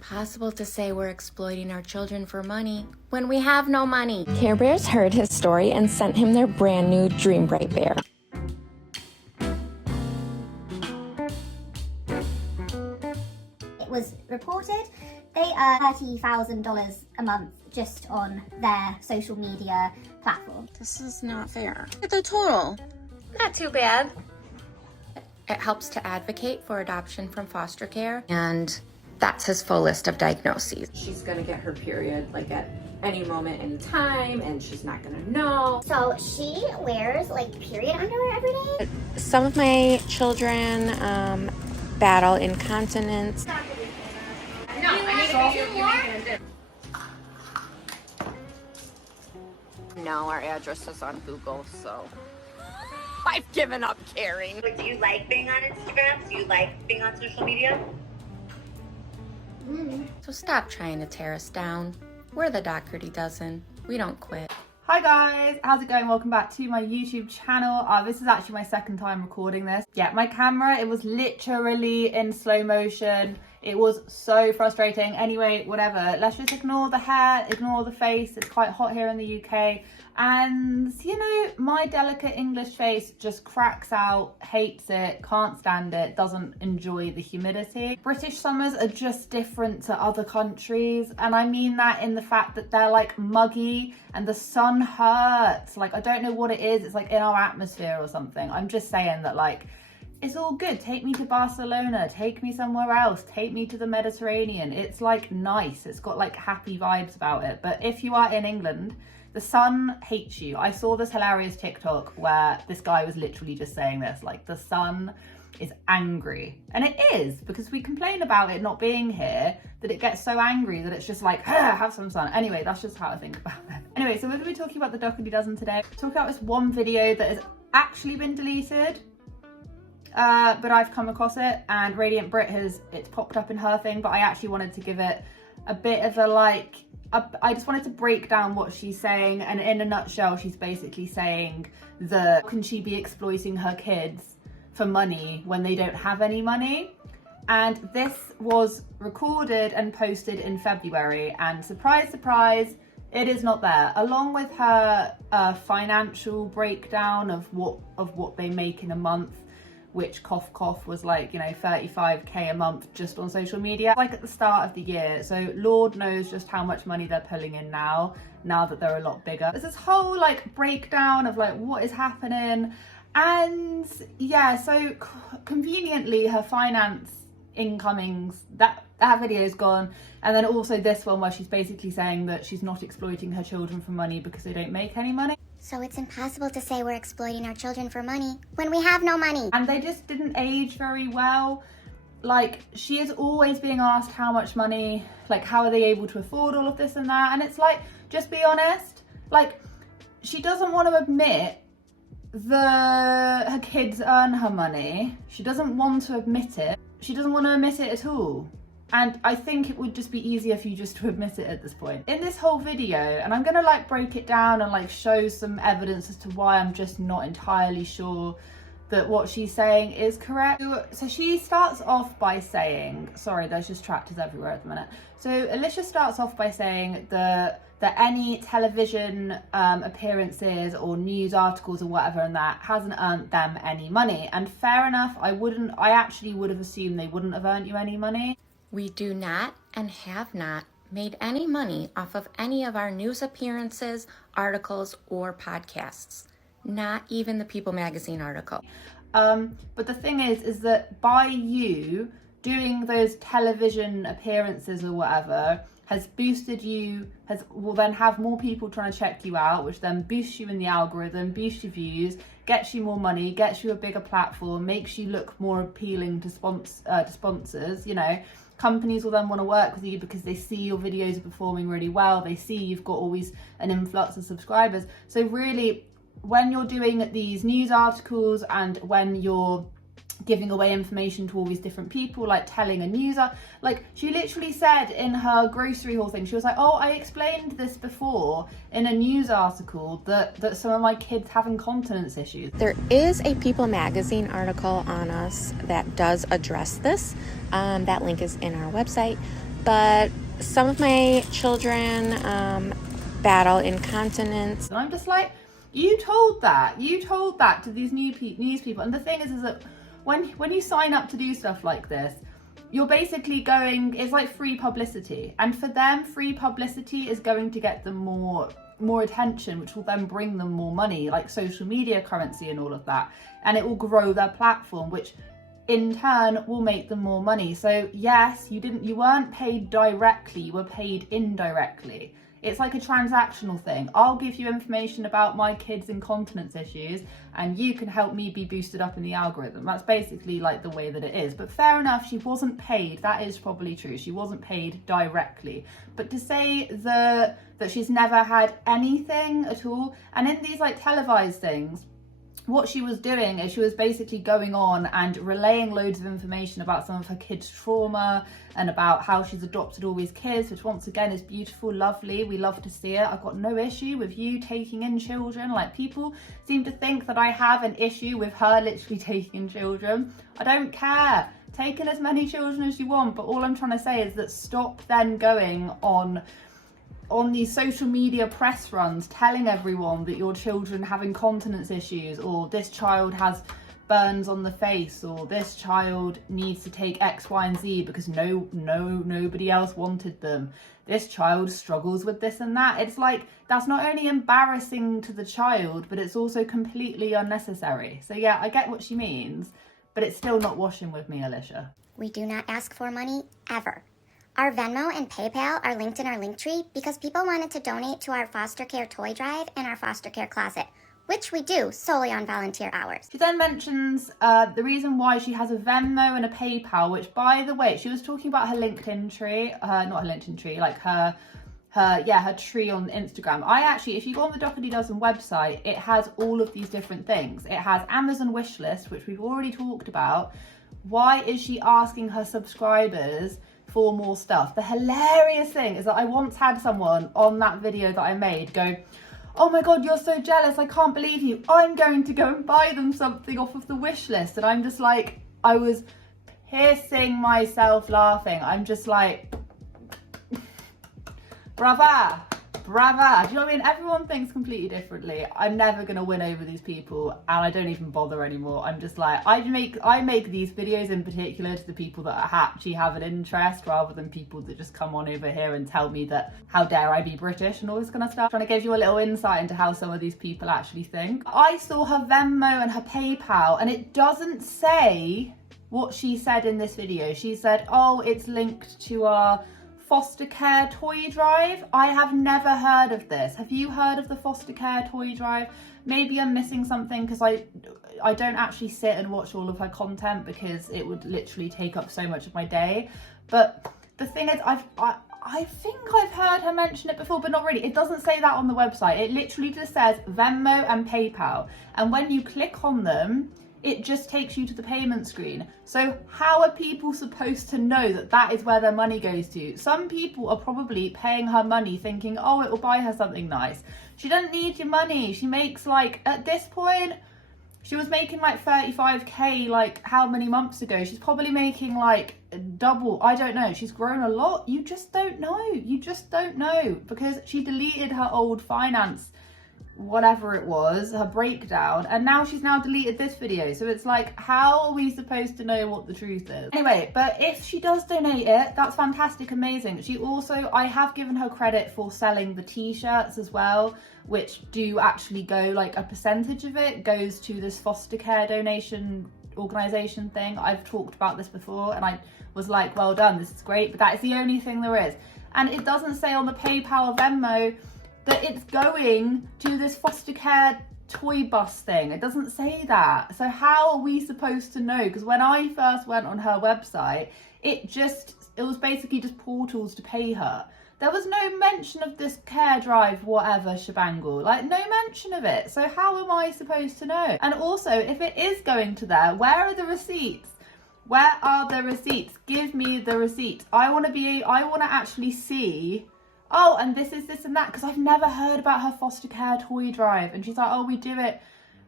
impossible to say we're exploiting our children for money when we have no money. Care Bears heard his story and sent him their brand new Dream Bright Bear. It was reported they earn $30,000 a month just on their social media platform. This is not fair. The total. Not too bad. It helps to advocate for adoption from foster care, and that's his full list of diagnoses. She's gonna get her period like at any moment, any time, and she's not gonna know. So she wears like period underwear every day? Some of my children battle incontinence. No, our address is on Google, so I've given up caring. Do you like being on Instagram? Do you like being on social media? So stop trying to tear us down. We're the Dougherty dozen. We don't quit. Hi guys, how's it going? Welcome back to my YouTube channel. This is actually my second time recording this. Yeah, my camera, it was literally in slow motion. It was so frustrating. Anyway, whatever. Let's just ignore the hair, ignore the face. It's quite hot here in the UK. And, you know, my delicate English face just cracks out, hates it, can't stand it, doesn't enjoy the humidity. British summers are just different to other countries. And I mean that in the fact that they're like muggy and the sun hurts. Like, I don't know what it is. It's like in our atmosphere or something. I'm just saying that, like, it's all good. Take me to Barcelona, take me somewhere else, take me to the Mediterranean. It's like nice. It's got like happy vibes about it. But if you are in England, the sun hates you. I saw this hilarious TikTok where this guy was literally just saying this, like the sun is angry. And it is, because we complain about it not being here, that it gets so angry that it's just like, have some sun. Anyway, that's just how I think about it. Anyway, so we're gonna be talking about the Dougherty dozen today. Talk about this one video that has actually been deleted. But I've come across it, and Radiant Brit it's popped up in her thing, but I actually wanted to give it a bit of I just wanted to break down what she's saying, and in a nutshell, she's basically saying that can she be exploiting her kids for money when they don't have any money? And this was recorded and posted in February, and surprise, surprise, it is not there. Along with her financial breakdown of what they make in a month, which cough cough was like, you know, 35k a month just on social media, like at the start of the year. So Lord knows just how much money they're pulling in now that they're a lot bigger. There's this whole like breakdown of like what is happening. And yeah, so conveniently her finance incomings, that video is gone. And then also this one where she's basically saying that she's not exploiting her children for money because they don't make any money. So it's impossible to say we're exploiting our children for money when we have no money. And they just didn't age very well. Like, she is always being asked how much money, like how are they able to afford all of this and that? And it's like, just be honest. Like, she doesn't want to admit her kids earn her money. She doesn't want to admit it. She doesn't want to admit it at all. And I think it would just be easier for you just to admit it at this point. In this whole video, and I'm gonna like break it down and like show some evidence as to why I'm just not entirely sure that what she's saying is correct. So she starts off by saying, sorry, there's just tractors everywhere at the minute. So Alicia starts off by saying that any television appearances or news articles or whatever and that hasn't earned them any money. And fair enough, I actually would have assumed they wouldn't have earned you any money. We do not and have not made any money off of any of our news appearances, articles, or podcasts. Not even the People magazine article. But the thing is that by you doing those television appearances or whatever has boosted you, will then have more people trying to check you out, which then boosts you in the algorithm, boosts your views, gets you more money, gets you a bigger platform, makes you look more appealing to sponsors, you know. Companies will then want to work with you because they see your videos are performing really well. They see you've got always an influx of subscribers. So really, when you're doing these news articles and when you're giving away information to all these different people, like telling a news, like she literally said in her grocery haul thing, she was like, oh, I explained this before in a news article that some of my kids have incontinence issues. There is a People magazine article on us that does address this. That link is in our website. but some of my children battle incontinence. And I'm just like, you told that to these news people. And the thing is that when you sign up to do stuff like this, you're basically going, it's like free publicity. And for them, free publicity is going to get them more attention, which will then bring them more money, like social media currency and all of that. And it will grow their platform, which in turn will make them more money. So yes, you weren't paid directly, you were paid indirectly. It's like a transactional thing. I'll give you information about my kids' incontinence issues and you can help me be boosted up in the algorithm. That's basically like the way that it is. But fair enough, she wasn't paid. That is probably true. She wasn't paid directly. But to say that she's never had anything at all, and in these like televised things, what she was doing is she was basically going on and relaying loads of information about some of her kids' trauma and about how she's adopted all these kids, which once again is beautiful, lovely. We love to see it. I've got no issue with you taking in children. Like, people seem to think that I have an issue with her literally taking in children. I don't care. Take in as many children as you want, but all I'm trying to say is that stop then going on these social media press runs telling everyone that your children have incontinence issues, or this child has burns on the face, or this child needs to take X, Y, and Z because nobody else wanted them. This child struggles with this and that. It's like, that's not only embarrassing to the child, but it's also completely unnecessary. So yeah, I get what she means, but it's still not washing with me, Alicia. We do not ask for money, ever. Our Venmo and PayPal are linked in our link tree because people wanted to donate to our foster care toy drive and our foster care closet, which we do solely on volunteer hours. She then mentions the reason why she has a Venmo and a PayPal, which, by the way, she was talking about her LinkedIn tree, not her LinkedIn tree, like her tree on Instagram. I actually, if you go on the Dougherty Dozen website, it has all of these different things. It has Amazon wishlist, which we've already talked about. Why is she asking her subscribers for more stuff? The hilarious thing is that I once had someone on that video that I made go, oh my god, you're so jealous, I can't believe you, I'm going to go and buy them something off of the wish list. And I'm just like, I was pissing myself laughing. I'm just like, brava. Do you know what I mean? Everyone thinks completely differently. I'm never gonna win over these people, and I don't even bother anymore. I'm just like, I make these videos in particular to the people that actually have an interest, rather than people that just come on over here and tell me that how dare I be British and all this kind of stuff. Trying to give you a little insight into how some of these people actually think. I saw her Venmo and her PayPal, and it doesn't say what she said in this video. She said, oh, it's linked to our foster care toy drive. I have never heard of this. Have you heard of the foster care toy drive? Maybe I'm missing something, because I don't actually sit and watch all of her content because it would literally take up so much of my day. But the thing is, I think I've heard her mention it before, but not really. It doesn't say that on the website. It literally just says Venmo and PayPal. And when you click on them, it just takes you to the payment screen. So how are people supposed to know that that is where their money goes to? Some people are probably paying her money thinking, oh, it will buy her something nice. She doesn't need your money. She makes, like, at this point, she was making like 35k like how many months ago? She's probably making like double. I don't know. She's grown a lot. You just don't know. You just don't know, because she deleted her old finance, whatever it was, her breakdown, and now she's deleted this video. So it's like, how are we supposed to know what the truth is? Anyway, but if she does donate it, that's fantastic, amazing. She also, I have given her credit for selling the t-shirts as well, which do actually go, like, a percentage of it goes to this foster care donation organisation thing. I've talked about this before and I was like, well done, this is great, but that is the only thing there is. And it doesn't say on the PayPal or Venmo that it's going to this foster care toy bus thing. It doesn't say that. So how are we supposed to know? Because when I first went on her website, it was basically just portals to pay her. There was no mention of this care drive, whatever shebangle, like no mention of it. So how am I supposed to know? And also, if it is going to there, where are the receipts? Where are the receipts? Give me the receipts. I want to actually see, oh, and this is this and that, because I've never heard about her foster care toy drive. And she's like, oh, we do it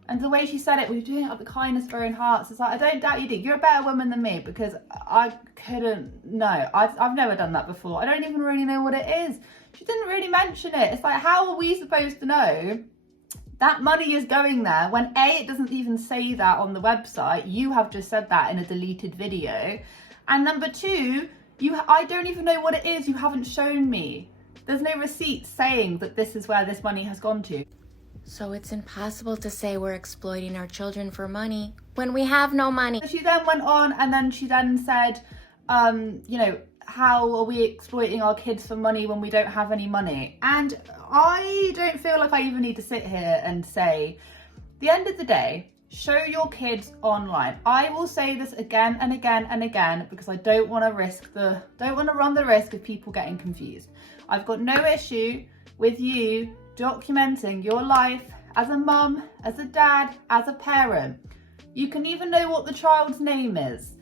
And the way she said it, we're doing it out of the kindness of our own hearts. It's like, I don't doubt you do. You're a better woman than me, because I couldn't, no, I've never done that before. I don't even really know what it is. She didn't really mention it. It's like, how are we supposed to know that money is going there when A, it doesn't even say that on the website. You have just said that in a deleted video. And number two, I don't even know what it is. You haven't shown me. There's no receipt saying that this is where this money has gone to. So it's impossible to say we're exploiting our children for money when we have no money. She then went on and then she then said, you know, how are we exploiting our kids for money when we don't have any money? And I don't feel like I even need to sit here and say, at the end of the day, show your kids online. I will say this again and again and again, because I don't want to run the risk of people getting confused. I've got no issue with you documenting your life as a mum, as a dad, as a parent. You can even know what the child's name is,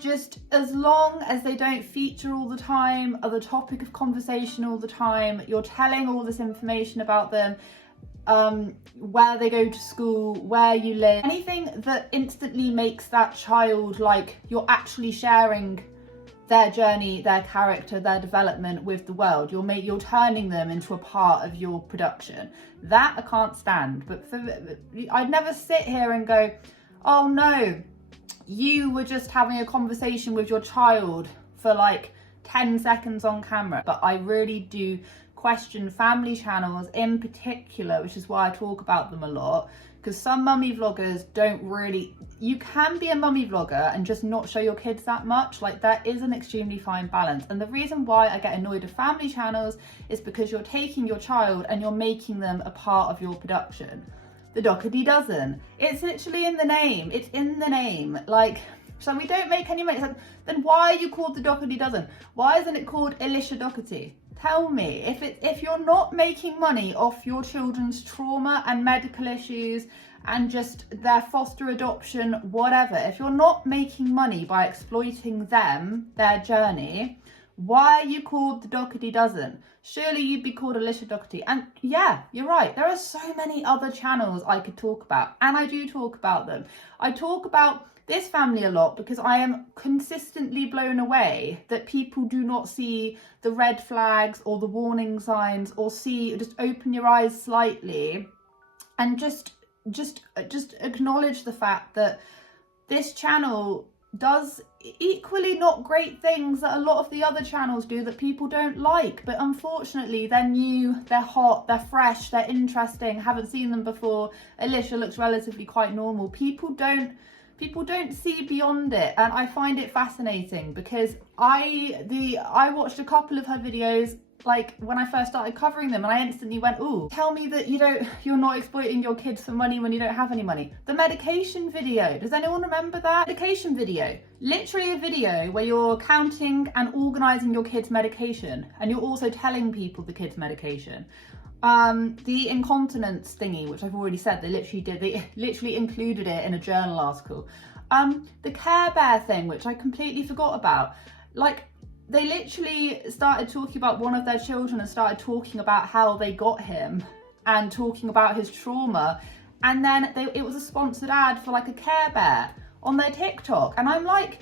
just as long as they don't feature all the time, are the topic of conversation all the time, you're telling all this information about them, where they go to school, where you live, anything that instantly makes that child like you're actually sharing their journey, their character, their development with the world. You're turning them into a part of your production. That I can't stand. But I'd never sit here and go, oh no, you were just having a conversation with your child for like 10 seconds on camera. But I really do question family channels in particular, which is why I talk about them a lot, because some mummy vloggers don't really, you can be a mummy vlogger and just not show your kids that much. Like, there is an extremely fine balance. And the reason why I get annoyed with family channels is because you're taking your child and you're making them a part of your production. The Dougherty doesn't. It's literally in the name. It's in the name. Like, so we don't make any money. Like, then why are you called the Dougherty doesn't? Why isn't it called Alicia Dougherty? Tell me, if you're not making money off your children's trauma and medical issues and just their foster adoption, whatever, if you're not making money by exploiting them, their journey, why are you called the Dougherty doesn't? Surely you'd be called Alicia Dougherty. And yeah, you're right. There are so many other channels I could talk about, and I do talk about them. I talk about this family a lot because I am consistently blown away that people do not see the red flags or the warning signs, or just open your eyes slightly and just acknowledge the fact that this channel does equally not great things that a lot of the other channels do that people don't like. But unfortunately, they're new, they're hot, they're fresh, they're interesting, haven't seen them before. Alicia looks relatively quite normal. People don't see beyond it, and I find it fascinating because I watched a couple of her videos like when I first started covering them, and I instantly went, ooh, tell me that you're not exploiting your kids for money when you don't have any money. The medication video, does anyone remember that? Medication video, literally a video where you're counting and organising your kids' medication, and you're also telling people the kids' medication. The incontinence thingy, which I've already said, they literally included it in a journal article. The Care Bear thing, which I completely forgot about. Like, they literally started talking about one of their children and started talking about how they got him and talking about his trauma. And then it was a sponsored ad for like a Care Bear on their TikTok. And I'm like,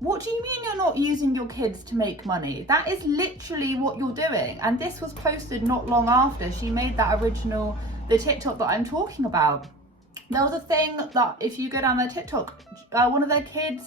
what do you mean you're not using your kids to make money? That is literally what you're doing. And this was posted not long after she made that the TikTok that I'm talking about. There was a thing that if you go down their TikTok, one of their kids,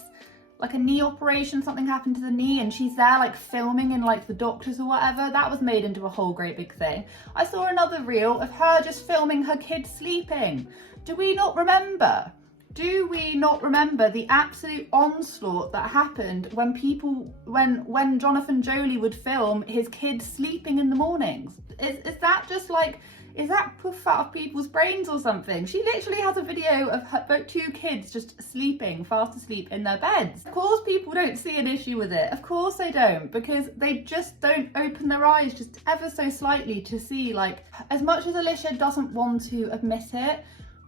like a knee operation, something happened to the knee, and she's there like filming in like the doctors or whatever. That was made into a whole great big thing. I saw another reel of her just filming her kids sleeping. Do we not remember the absolute onslaught that happened when Jonathan Jolie would film his kids sleeping in the mornings? Is that just like, is that puff out of people's brains or something? She literally has a video of her two kids just sleeping, fast asleep in their beds. Of course people don't see an issue with it. Of course they don't, because they just don't open their eyes just ever so slightly to see, like, as much as Alicia doesn't want to admit it,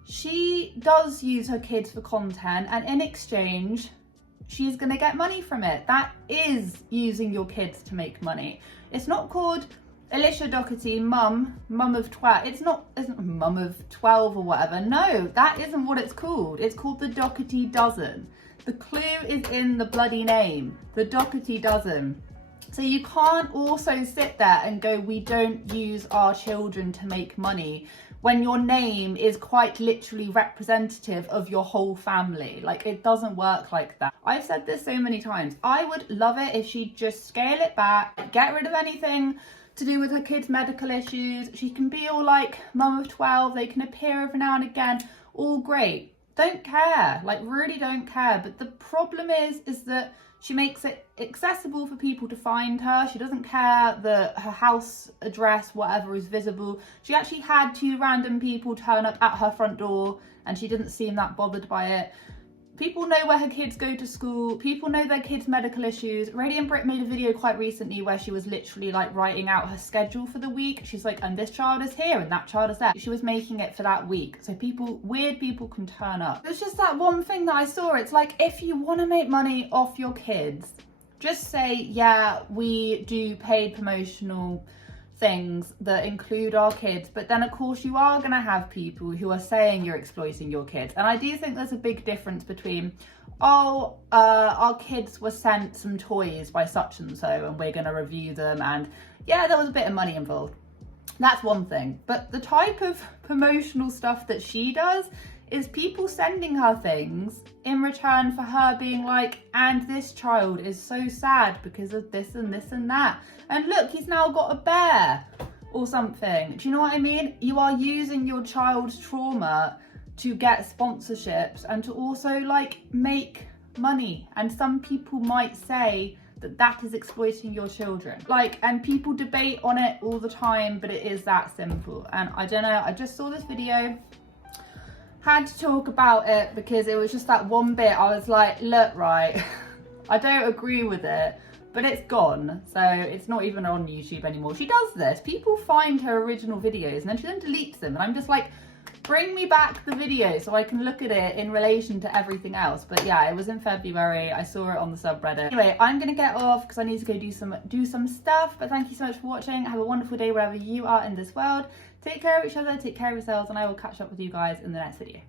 she does use her kids for content, and in exchange, she's going to get money from it. That is using your kids to make money. It's not called Alicia Dougherty, mum of 12. Isn't mum of 12 or whatever. No, that isn't what it's called. It's called the Dougherty dozen. The clue is in the bloody name, the Dougherty dozen. So you can't also sit there and go, we don't use our children to make money, when your name is quite literally representative of your whole family. Like, it doesn't work like that. I've said this so many times. I would love it if she'd just scale it back, get rid of anything to do with her kids' medical issues. She can be all like mum of 12, they can appear every now and again, all great. Don't care, like really don't care. But the problem is that she makes it accessible for people to find her. She doesn't care that her house address, whatever, is visible. She actually had 2 random people turn up at her front door and she didn't seem that bothered by it. People know where her kids go to school. People know their kids' medical issues. Radiant Brit made a video quite recently where she was literally like writing out her schedule for the week. She's like, and this child is here and that child is there. She was making it for that week. So weird people can turn up. It's just that one thing that I saw. It's like, if you want to make money off your kids, just say, yeah, we do paid promotional things that include our kids, but then of course you are going to have people who are saying you're exploiting your kids. And I do think there's a big difference between, oh, our kids were sent some toys by such and so and we're going to review them, and yeah, there was a bit of money involved. That's one thing. But the type of promotional stuff that she does is people sending her things in return for her being like, and this child is so sad because of this and this and that. And look, he's now got a bear or something. Do you know what I mean? You are using your child's trauma to get sponsorships and to also like make money. And some people might say that that is exploiting your children. Like, and people debate on it all the time, but it is that simple. And I don't know, I just saw this video, had to talk about it because it was just that one bit I was like, look, right, I don't agree with it, but it's gone, so it's not even on YouTube anymore. She does this. People find her original videos and then she then deletes them, and I'm just like, bring me back the video so I can look at it in relation to everything else. But yeah, it was in February. I saw it on the subreddit. Anyway, I'm gonna get off because I need to go do some stuff. But thank you so much for watching. Have a wonderful day wherever you are in this world. Take care of each other, take care of yourselves, and I will catch up with you guys in the next video.